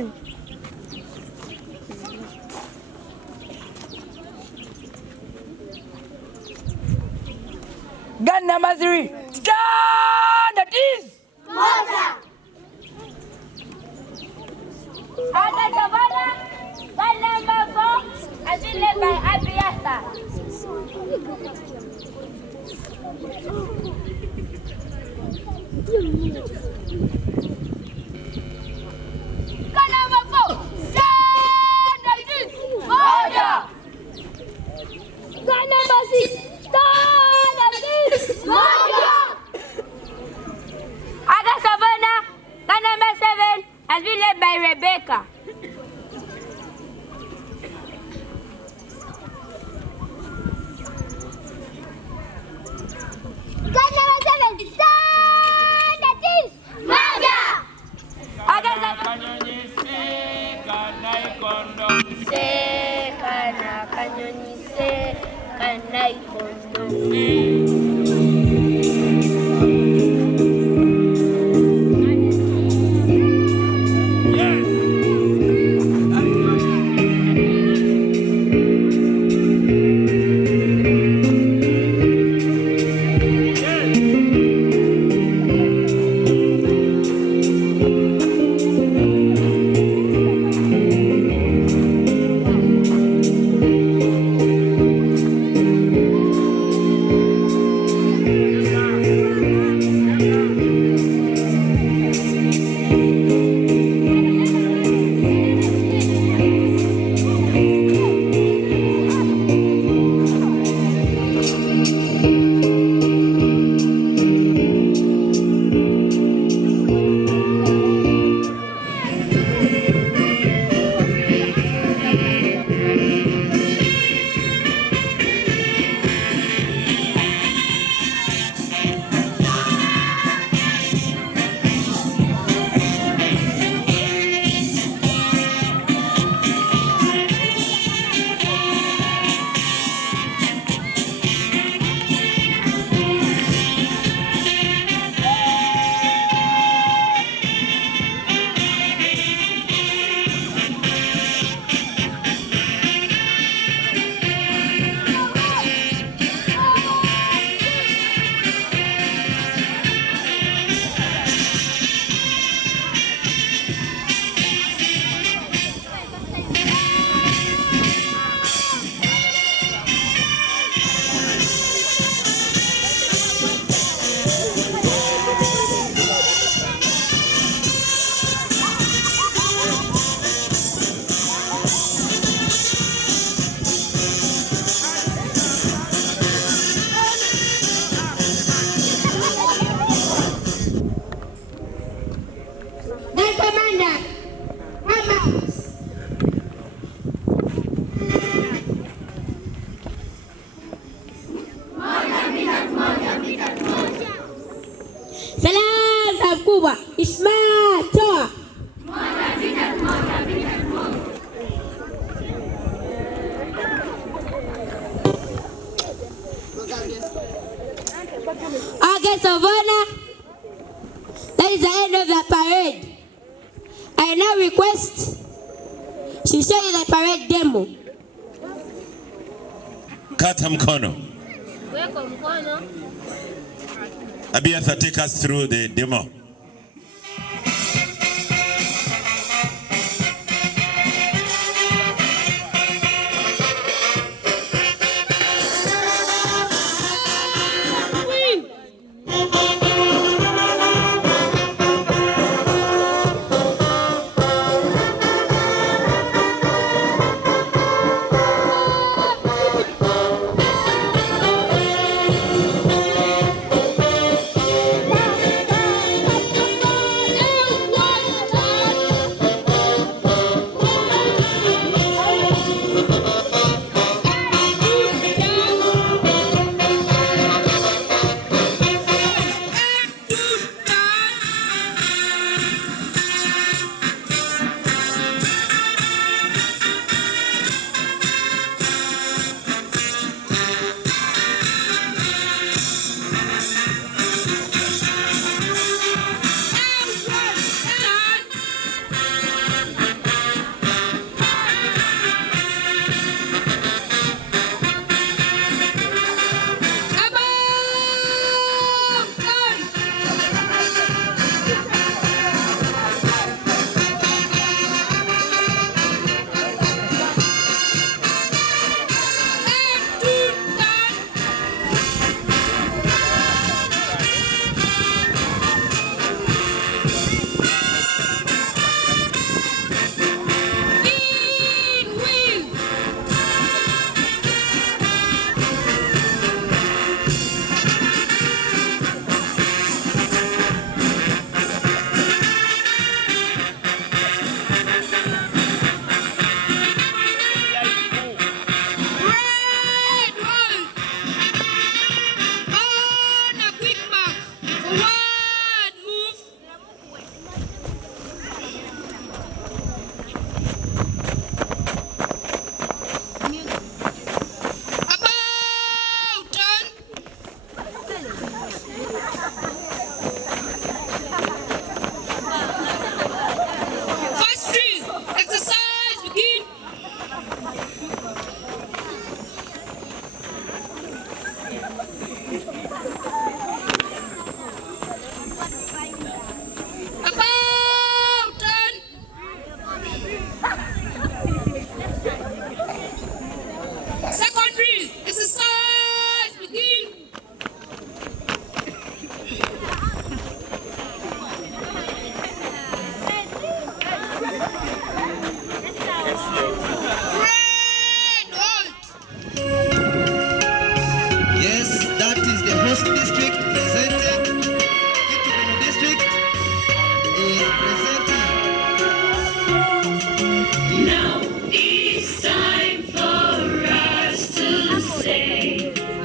on. Gun number 3. Stand at ease. Moja. Ada Savannah, gun number 4, as led by Abiata. Gun number 4, stand at ease. Moja. Gun number 6, stand at ease. Moja. Ada Savannah, gun number 7, has been led by Rebecca. Gun number 7, stand at ease. Moja. Ada Savannah. Kana kanyonyi se kana ikondo. Our guest of honor, that is the end of the parade. I now request she show you the parade demo. Kata mkono. Abiatha, take us through the demo.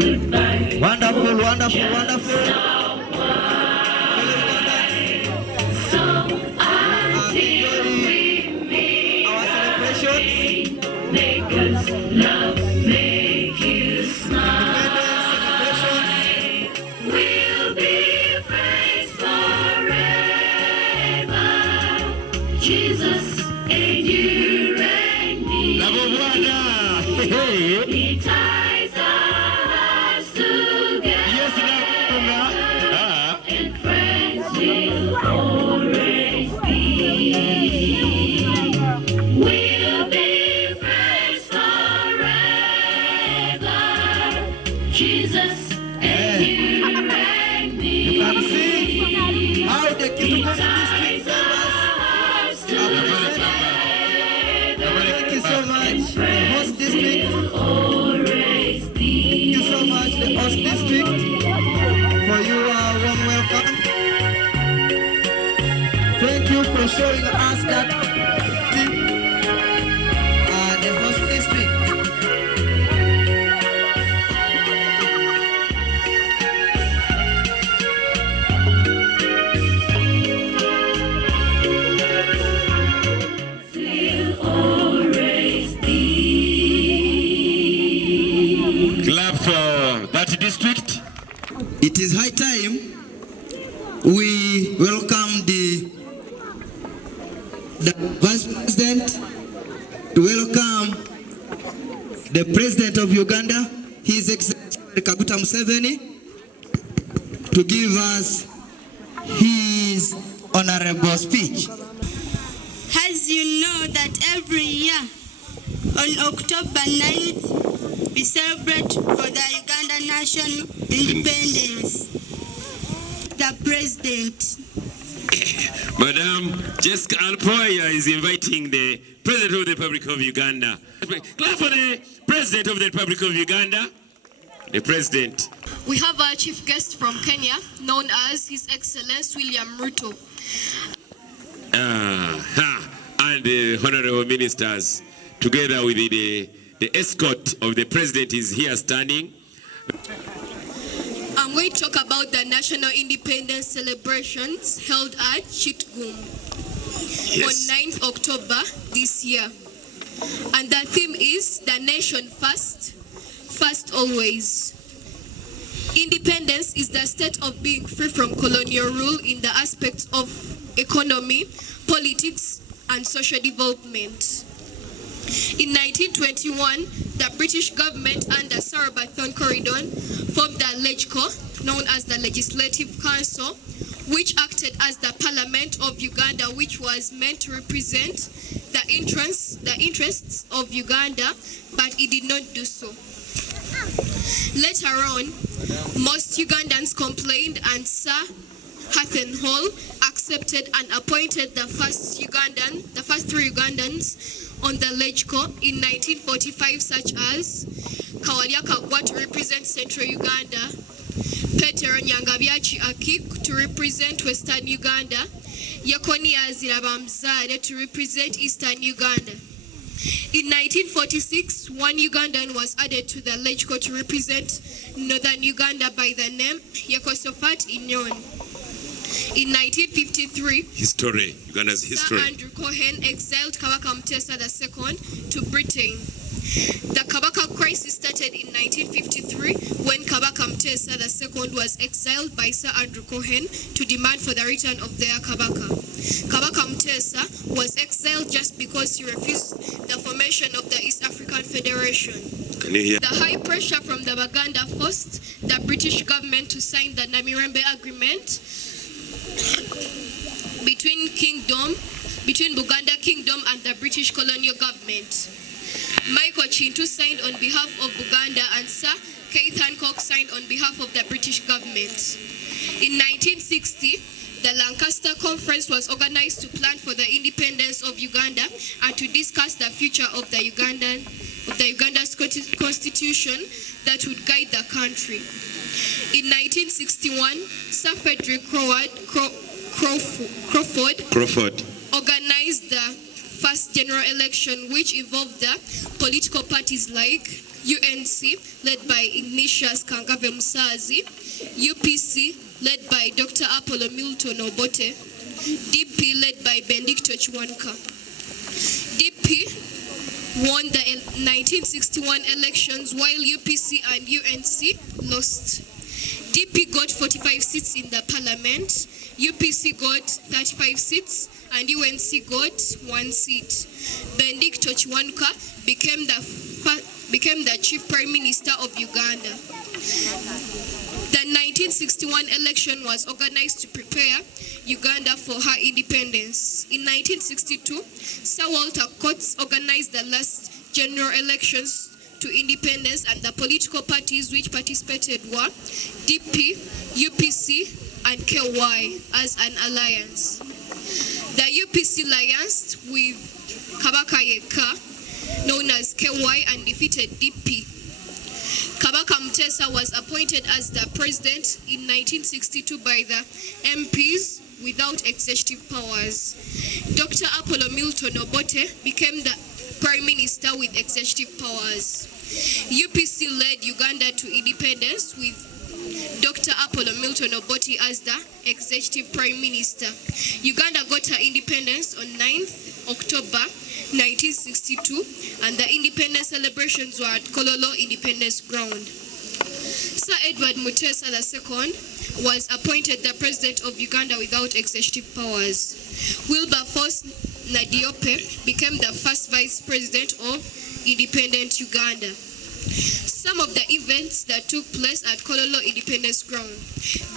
Wonderful, wonderful, wonderful. Our Jesus and you and me. He ties us together. Yes, And friends will always be. We'll be friends forever. Jesus and you and me. You can see how the Kitugumu district servers. Thank you so much, the host district. Thank you so much, the host district, for your warm welcome. Thank you for showing us that the host district. Clap for that district. It is high time we welcome the Vice President to welcome the President of Uganda, His Excellency Kaguta Museveni, to give us his honorable speech. As you know that every year on October 9th, we celebrate for the Ugandan national independence. The President. Madam Jessica Alpoya is inviting the President of the Republic of Uganda. Clap for the President of the Republic of Uganda. The President. We have our chief guest from Kenya, known as His Excellency William Ruto. And the honorable ministers, together with the escort of the President, is here standing. I'm going to talk about the national independence celebrations held at Kitugumu on 9th October this year. And the theme is the nation first, first always. Independence is the state of being free from colonial rule in the aspects of economy, politics, and social development. In 1921, the British government under Sarah Bathon Corridon formed the LEGCO, known as the Legislative Council, which acted as the Parliament of Uganda, which was meant to represent the interests of Uganda, but it did not do so. Later on, most Ugandans complained, and Sir Hathen Hall accepted and appointed the first three Ugandans on the LEGCO in 1945, such as Kawalia Kagwa to represent Central Uganda, Petero Nyangabyachi Akik to represent Western Uganda, Yakoni Azirabamzade to represent Eastern Uganda. In 1946, one Ugandan was added to the LEGCO to represent Northern Uganda by the name Yekosofat Inyon. In 1953, Uganda's history. Sir Andrew Cohen exiled Kabaka Mutesa II to Britain. The Kabaka crisis started in 1953 when Kabaka Mutesa II was exiled by Sir Andrew Cohen to demand for the return of their Kabaka. Kabaka Mutesa was exiled just because he refused the formation of the East African Federation. Can you hear? The high pressure from the Baganda forced the British government to sign the Namirembe Agreement between Buganda Kingdom and the British colonial government. Michael Chintu signed on behalf of Buganda and Sir Keith Hancock signed on behalf of the British government. In 1960, the Lancaster Conference was organized to plan for the independence of Uganda and to discuss the future of the Uganda's constitution that would guide the country. In 1961, Sir Frederick Crawford organized the first general election, which involved the political parties like UNC, led by Ignatius Kangave Musazi, UPC, led by Dr. Apollo Milton Obote, DP, led by Benedicto Chwanka. DP won the 1961 elections while UPC and UNC lost. DP got 45 seats in the parliament, UPC got 35 seats, and UNC got 1 seat. Benedicto Chwanka became the chief prime minister of Uganda. The 1961 election was organized to prepare Uganda for her independence. In 1962, Sir Walter Coates organized the last general elections to independence, and the political parties which participated were DP, UPC, and KY as an alliance. The UPC alliance with Kabaka Yeka, known as KY, and defeated DP. Kabaka Mutesa was appointed as the president in 1962 by the MPs without executive powers. Dr. Apollo Milton Obote became the prime minister with executive powers. UPC led Uganda to independence with Dr. Apollo Milton Obote as the executive prime minister. Uganda got her independence on 9th October 1962, and the independence celebrations were at Kololo Independence Ground. Sir Edward Mutesa II was appointed the president of Uganda without executive powers. Wilberforce Nadiope became the first vice president of independent Uganda. Some of the events that took place at Kololo Independence Ground: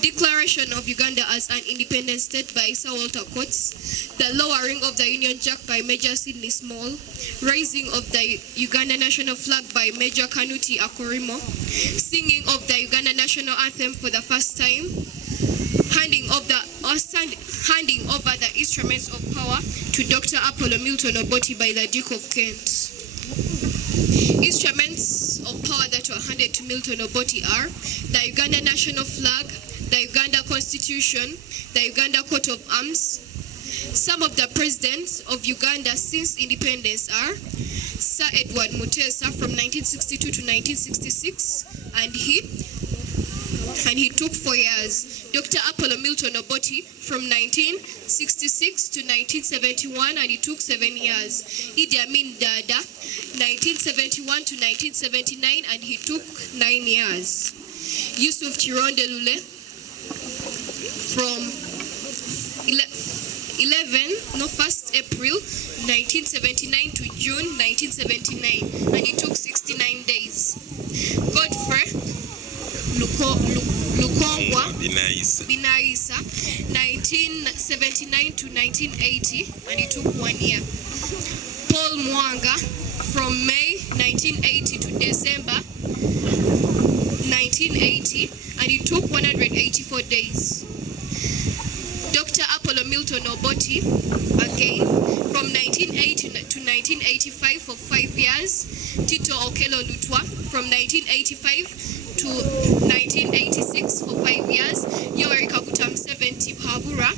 declaration of Uganda as an independent state by Sir Walter Coates, the lowering of the Union Jack by Major Sidney Small, raising of the Uganda national flag by Major Kanuti Akorimo, singing of the Uganda national anthem for the first time, handing over the instruments of power to Dr. Apollo Milton Obote by the Duke of Kent. Instruments of power that were handed to Milton Obote are the Uganda national flag, the Uganda Constitution, the Uganda coat of arms. Some of the presidents of Uganda since independence are Sir Edward Mutesa from 1962 to 1966, and he took 4 years. Dr. Apollo Milton Obote from 1966 to 1971, and he took 7 years. Idi Amin Dada, 1971 to 1979, and he took 9 years. Yusuf Chironde Lule from 1st April 1979 to June 1979, and he took 69 days. Godfrey Lukongwa Binaisa, 1979 to 1980, and he took 1 year. Paul Mwanga from May 1980 to December 1980, and he took 184 days. Dr. Apollo Milton Obote, again, from 1980 to 1985 for 5 years. Tito Okello Lutwa, from 1985 to 1986 for 5 years. Yoweri Kaguta Museveni Habura,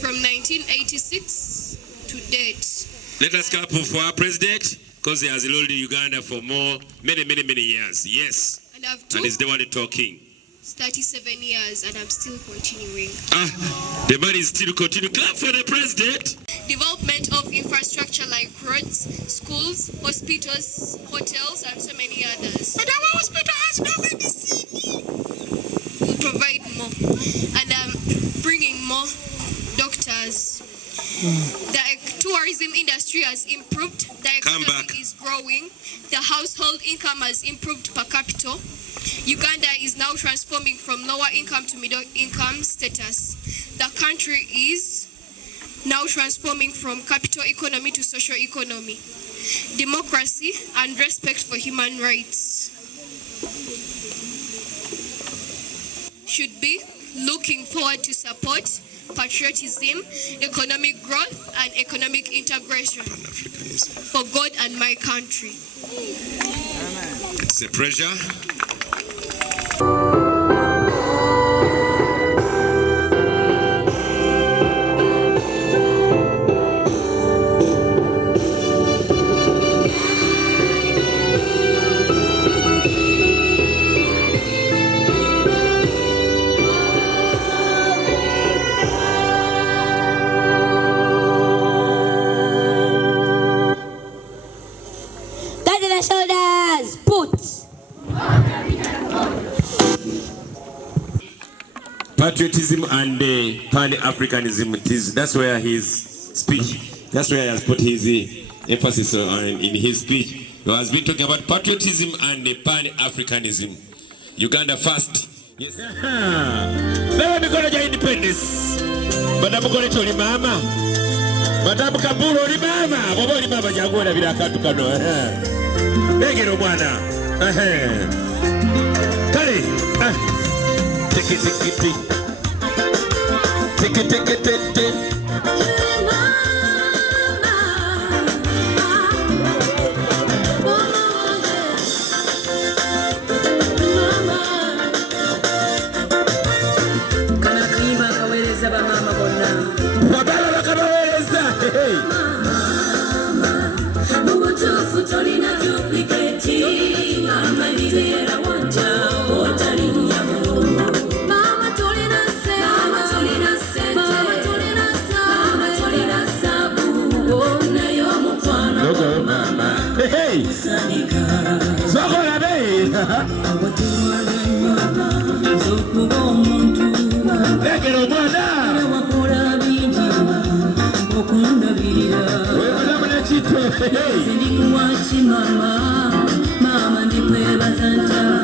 from 1986 to date. Let us clap for our president, because he has ruled Uganda for many years. Yes. And he's the one talking. 37 years, and I'm still continuing. The man is still continuing. Clap for the president. Development of infrastructure like roads, schools, hospitals, hotels, and so many others. But our hospital has no medicine. We'll provide more, and bringing more doctors. The tourism industry has improved. The economy is growing. The household income has improved per capita. Uganda is now transforming from lower income to middle income status. The country is now transforming from capital economy to social economy, democracy, and respect for human rights. Should be looking forward to support patriotism, economic growth, and economic integration for God and my country. It's a pleasure. patriotism and pan-Africanism. That's where his speech, that's where he has put his emphasis on in his speech. He has been talking about patriotism and pan-Africanism. Uganda first. Yes. Leo mikono ya independence. Madamu kole choli mama. Madamu kaburo li mama. Bobo li mama jagora bila katu kano. Negero bwana. Kale. Take it. Hey! Mama,